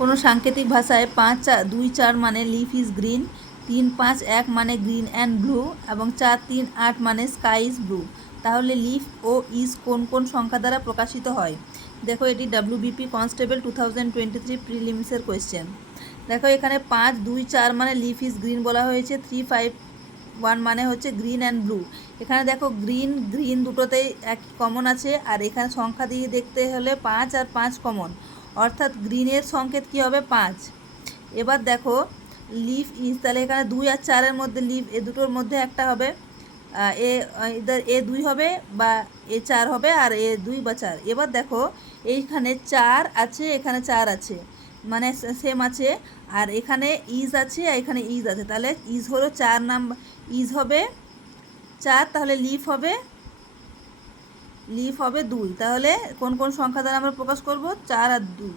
কোনো সাংকেতিক ভাষায় 5-2-4 মানে লিফ ইজ গ্রিন, 3-5-1 মানে গ্রিন অ্যান্ড ব্লু এবং 4-3-8 মানে স্কাই ইজ ব্লু। তাহলে লিফ ও ইজ কোন কোন সংখ্যা দ্বারা প্রকাশিত হয়? দেখো, এটি WBP কনস্টেবল 2023 প্রিলিমসের কোয়েশ্চেন। দেখো, এখানে 5-2-4 মানে লিফ ইজ গ্রিন বলা হয়েছে, 3-5-1 মানে হচ্ছে গ্রিন অ্যান্ড ব্লু। এখানে দেখো, গ্রিন গ্রিন দুটোতেই এক কমন আছে, আর এখানে সংখ্যা দিয়ে দেখতে হলে 5 আর 5 কমন, অর্থাৎ গ্রিনের সংকেত কী হবে? 5। এবার দেখো, লিফ ইজ, তাহলে এখানে 2 আর 4-এর মধ্যে লিফ, এ দুটোর মধ্যে একটা হবে, ইদার A2 হবে বা A4 হবে, আর A2 বা 4। এবার দেখো, এইখানে 4 আছে, এখানে 4 আছে, মানে সেম আছে, আর এখানে ইজ আছে আর এখানে ইজ আছে, তাহলে ইজ হলো 4 নাম্বার, ইজ হবে 4, তাহলে লিফ হবে 2। তাহলে কোন কোন সংখ্যা দ্বারা আমরা প্রকাশ করব? 4 আর 2।